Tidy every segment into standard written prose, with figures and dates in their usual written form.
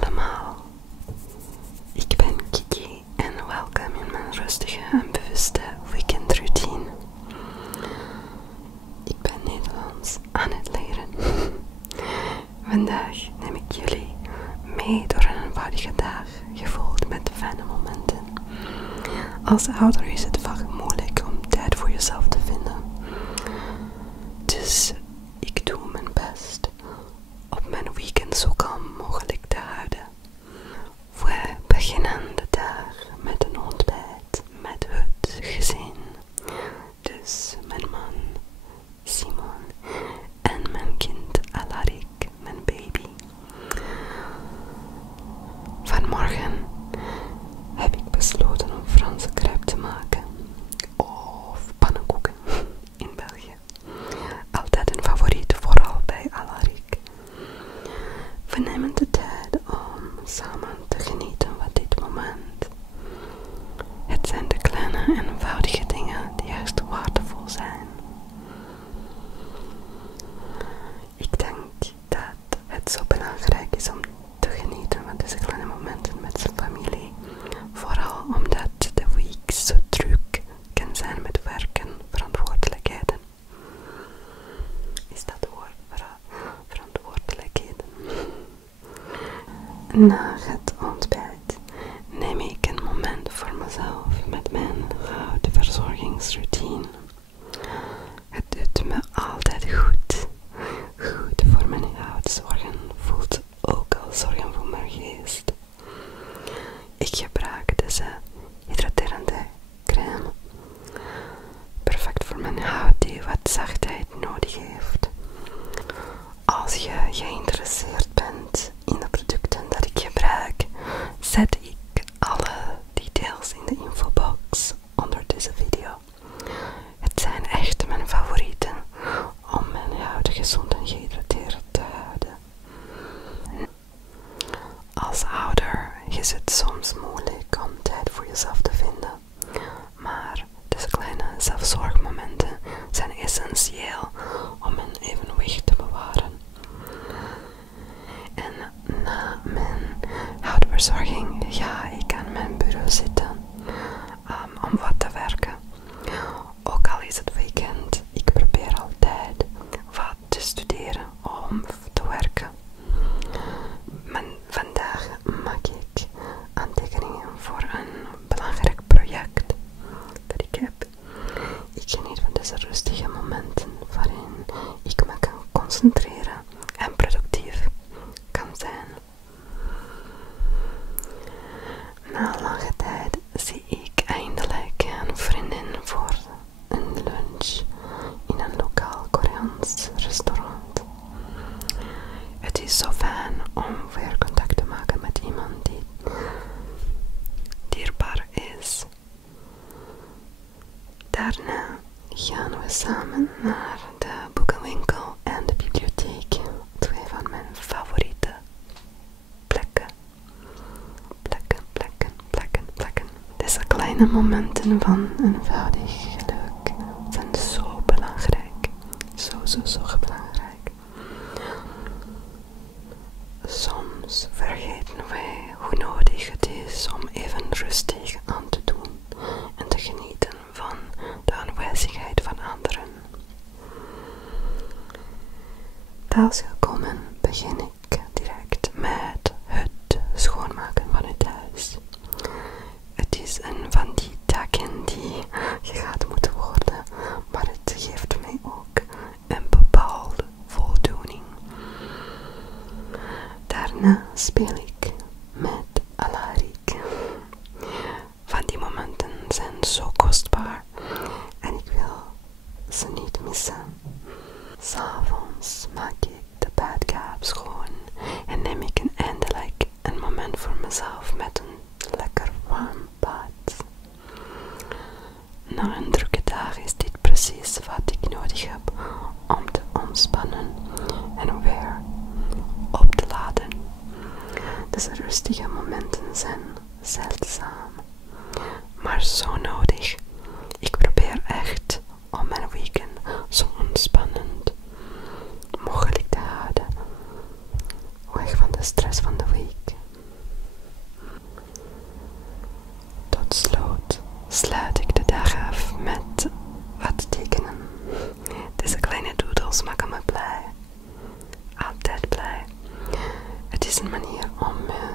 allemaal. Ik ben Kiki en welkom in mijn rustige en bewuste weekendroutine. Ik ben Nederlands aan het leren. Vandaag neem ik jullie mee door een eenvoudige dag, gevuld met fijne momenten. Als ouder is het vaak moeilijk om tijd voor jezelf te vinden. Dus ik doe mijn best op mijn weekend zo kalm mogelijk te houden. We beginnen de dag met een ontbijt met het gezin. Dus mijn man, Simon, en mijn kind Alarik, mijn baby. Vanmorgen heb ik besloten om Franse crêpe te maken. Of pannenkoeken in België. Altijd een favoriet, vooral bij Alarik. We nemen de tijd om samen te genieten van dit moment. Het zijn de kleine en eenvoudige dingen die echt waardevol zijn. Ik denk dat het zo belangrijk is om te genieten van deze kleine momenten met zijn familie. Vooral omdat de week zo druk kan zijn met werk en verantwoordelijkheden. Is dat het woord? Verantwoordelijkheden. Na het ontbijt neem ik een moment voor mezelf met mijn huidverzorgingsroutine. Het doet me altijd goed. Goed voor mijn huid zorgen voelt ook al zorgen voor mijn geest. Ik gebruik deze hydraterende crème. Perfect voor mijn huid die wat zachtheid nodig heeft. Als je geïnteresseerd bent in de producten dat ik gebruik, zet ik alle details in de infobox onder deze video. Het zijn echt mijn favorieten om mijn huid gezond en gehydrateerd te houden. Als ouder is het soms moeilijk om tijd voor jezelf te vinden, maar deze kleine zelfzorgmomenten zijn essentieel om een evenwicht te bewaren. En na mijn huidverzorging ga ik aan mijn bureau zitten om wat te werken. Ook al is het weekend, ik probeer altijd wat te studeren om te werken. Vandaag maak ik aantekeningen voor een belangrijk project dat ik heb. Ik geniet van deze rustige momenten waarin ik me kan concentreren en productief kan zijn. Na lange tijd zie ik eindelijk een vriendin voor een lunch in een lokaal Koreaans restaurant. Het is zo fijn om weer contact te maken met iemand die dierbaar is. Daarna gaan we samen naar de boekenwinkel en de bibliotheek. Twee van mijn favoriete plekken. Plekken. Deze kleine momenten van eenvoudig geluk zijn zo belangrijk. Zo belangrijk. Soms vergeten wij hoe nodig het is om even rustig aan te doen en te genieten van de aanwezigheid van anderen. Thuis gekomen begin ik direct met het schoonmaken van het huis. Het is een van die taken die gedaan moeten worden, maar het geeft mij ook een bepaalde voldoening. Daarna speel ik met Alarik. Van die momenten zijn zo kostbaar en ik wil ze niet missen. 'S Avonds maak ik de badkamer schoon en neem ik eindelijk een moment voor mezelf met een lekker warm bad. Na een drukke dag is dit precies wat ik nodig heb om te ontspannen en weer op te laden. Deze rustige momenten zijn zeldzaam, maar zo nodig. Ik probeer echt om mijn weekend zo ontspannend mogelijk te houden. Weg van de stress van de week. een manier om me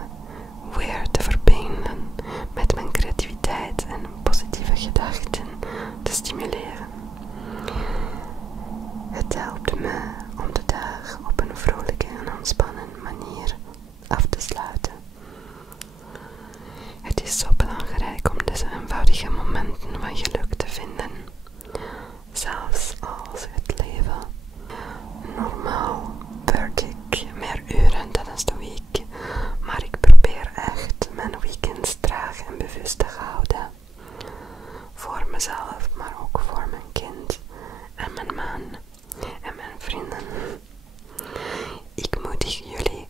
weer te verbinden met mijn creativiteit en positieve gedachten te stimuleren. Het helpt me om de dag op een vrolijke en ontspannen manier af te sluiten. Het is zo belangrijk om deze eenvoudige momenten van geluk te vinden, zelfs als het leven. Normaal werk ik meer uren tijdens de week, maar ik probeer echt mijn weekends traag en bewust te houden. Voor mezelf, maar ook voor mijn kind en mijn man en mijn vrienden. Ik moedig jullie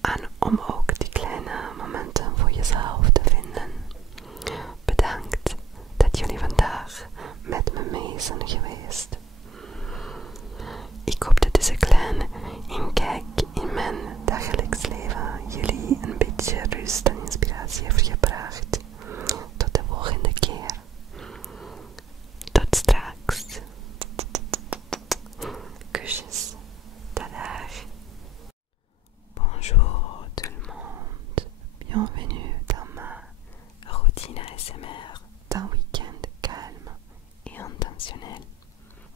aan om ook die kleine momenten voor jezelf te vinden. Bedankt dat jullie vandaag met me mee zijn geweest. Ik hoop dat deze kleine inkijk in mijn dagelijks leven jullie een beetje rust en inspiratie heeft gebracht. Tot de volgende keer. Tot straks. Kusjes. Tada. Bonjour tout le monde. Bienvenue dans ma routine ASMR d'un week-end calme et intentionnel.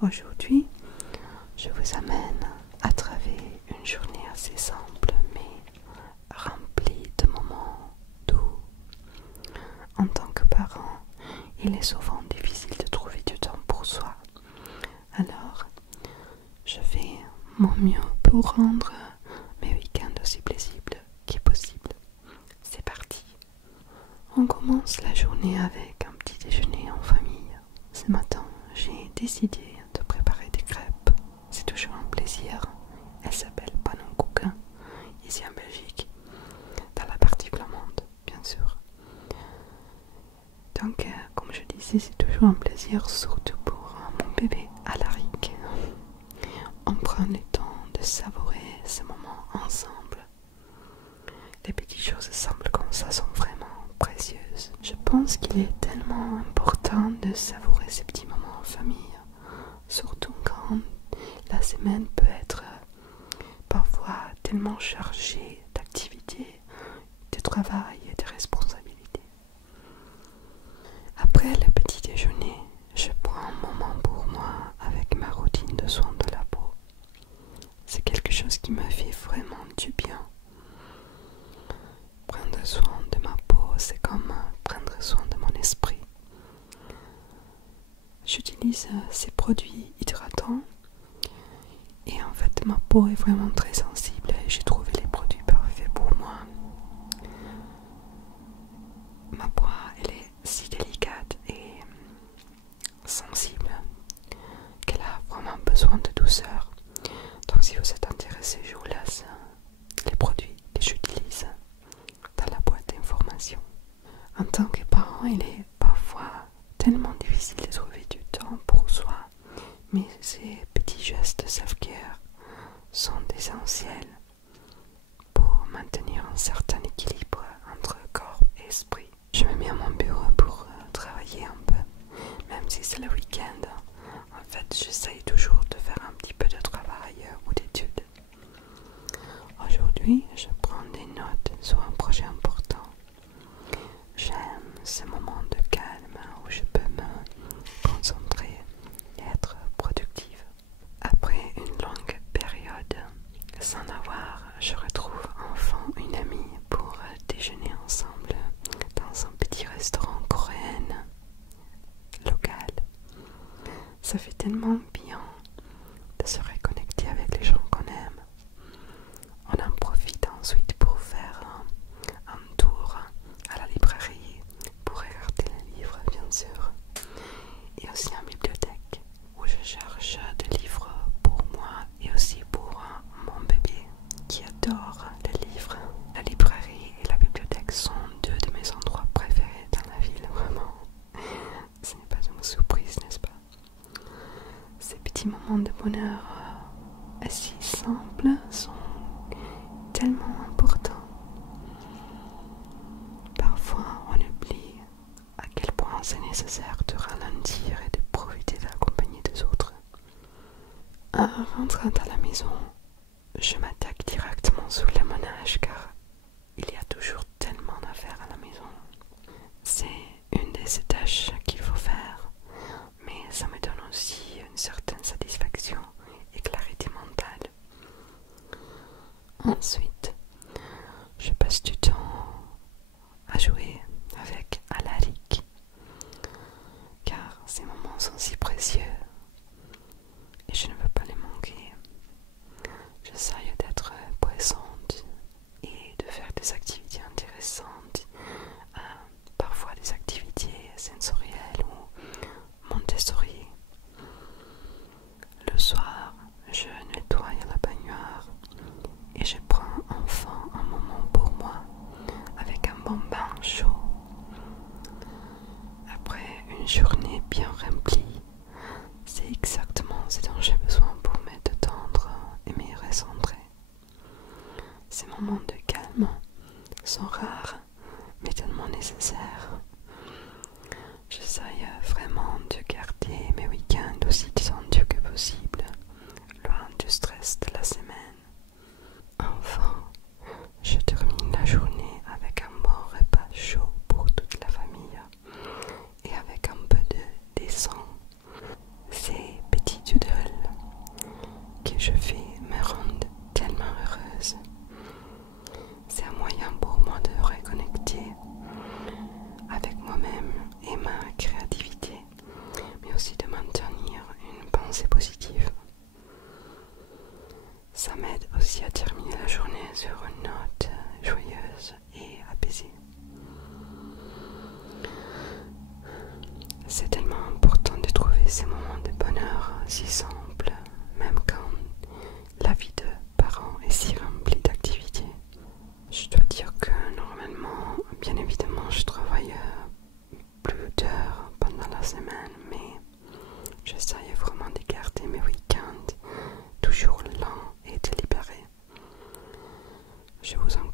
Aujourd'hui, je vous amène à travers une journée assez simple mais remplie de moments doux. En tant que parent, il est souvent difficile de trouver du temps pour soi. Alors, je fais mon mieux pour rendre mes week-ends aussi paisibles que possible. C'est parti. On commence la journée avec un petit déjeuner en famille. Ce matin, j'ai décidé de préparer des crêpes. C'est toujours un plaisir. Elle s'appelle Pannenkoeken, ici en Belgique, dans la partie flamande, bien sûr. Donc, comme je disais, c'est toujours un plaisir, surtout pour mon bébé Alaric. On prend le temps de savourer ce moment ensemble. Les petites choses simples comme ça sont vraiment précieuses. Je pense qu'il est tellement important de savourer ces petits moments en famille, surtout quand la semaine peut être parfois tellement chargée d'activités, de travail et de responsabilités. Après le petit déjeuner, je prends un moment pour moi avec ma routine de soins de la peau. C'est quelque chose qui me fait vraiment du bien. Prendre soin de ma peau, c'est comme prendre soin de mon esprit. J'utilise ces produits hydratants et en fait ma peau est vraiment très sensible et j'ai trouvé les produits parfaits pour moi. Ma peau, elle est si délicate et sensible qu'elle a vraiment besoin de douceur. Donc si vous êtes intéressé, je vous laisse les produits que j'utilise dans la boîte d'informations. En tant que parent, il est parfois tellement difficile de trouver du temps pour soi, mais ces petits gestes de self-care sont essentiels pour maintenir un certain équilibre entre corps et esprit. Je me mets à mon bureau pour travailler un peu, même si c'est le week-end. En fait, j'essaye toujours de faire un petit peu de travail ou d'études. Aujourd'hui, je prends des notes sur un projet important. J'aime ce moment de calme où je peux me concentrer et être productive. Après une longue période sans la voir, je retrouve enfin une amie pour déjeuner ensemble dans un petit restaurant coréen local. Ça fait tellement bien de se reconnecter avec les gens qu'on aime. On en profite ensuite pour faire un tour à la librairie pour regarder les livres, bien sûr, et aussi en bibliothèque où je cherche des livres pour moi et aussi pour mon bébé qui adore les livres. La librairie et la bibliothèque sont deux de mes endroits préférés dans la ville, vraiment. Ce n'est pas une surprise, n'est-ce pas? Ces petits moments de bonheur si simples sont tellement importants. Parfois, on oublie à quel point c'est nécessaire de ralentir et de profiter de la compagnie des autres. En rentrant à la maison, je m'attaque directement sous le ménage car il y a toujours tellement d'affaires à la maison. C'est une des tâches qu'il faut faire, mais ça me donne aussi une certaine satisfaction et clarté mentale. Ensuite, je passe du temps à jouer avec Alaric, car ces moments sont si précieux et je ne veux pas les manquer. J'essaye d'être présente et de faire des activités intéressantes, parfois des activités sensorielles ou Montessori. Le soir, je nettoie la baignoire et je prends enfin un moment pour moi avec un bon bain chaud. Après une journée bien remplie, c'est exactement ce dont j'ai besoin pour me détendre et me recentrer. Ces moments de calme sont rares mais tellement nécessaires. J'essaye vraiment de garder mes week-ends aussi détendus que possible, loin du stress de la semaine. Enfin, je termine la journée avec un bon repas chaud pour toute la famille et avec un peu de dessin. Ces petits doodles que je fais me rendent tellement heureuse. C'est un moyen pour moi de reconnecter avec moi-même et ma créativité, mais aussi de maintenir une pensée positive. Ça m'aide aussi à terminer la journée sur une note joyeuse et apaisée. C'est tellement important de trouver ces moments de bonheur si simples, même quand la vie de parents est si remplie d'activités. Je dois dire que normalement, bien évidemment, je travaille plus d'heures pendant la semaine, mais j'essaye vraiment de garder mes week-ends toujours lents et délibérés. Je vous encourage